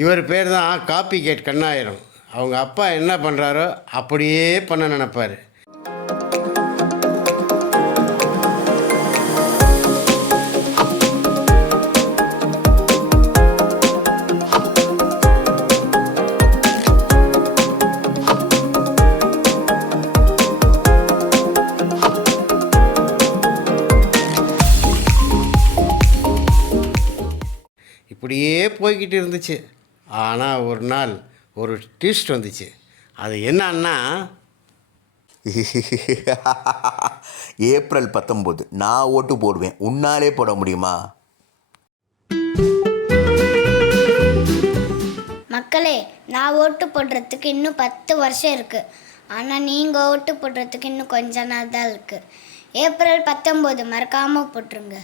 இவர் பேர் தான் காப்பி கேட் கண்ணாயிரம். அவங்க அப்பா என்ன பண்ணுறாரோ அப்படியே பண்ண நினைப்பார். இப்படியே போய்கிட்டு இருந்துச்சு. ஆனால் ஒரு நாள் ஒரு ட்விஸ்ட் வந்துச்சு. அது என்னன்னா, ஏப்ரல் 19 நான் ஓட்டு போடுவேன், உன்னாலே போட முடியுமா? மக்களே, நான் ஓட்டு போடுறதுக்கு இன்னும் 10 வருஷம் இருக்குது. ஆனால் நீங்கள் ஓட்டு போடுறதுக்கு இன்னும் கொஞ்ச நாள் தான் இருக்குது. ஏப்ரல் 19 மறக்காமல் போட்டுருங்க.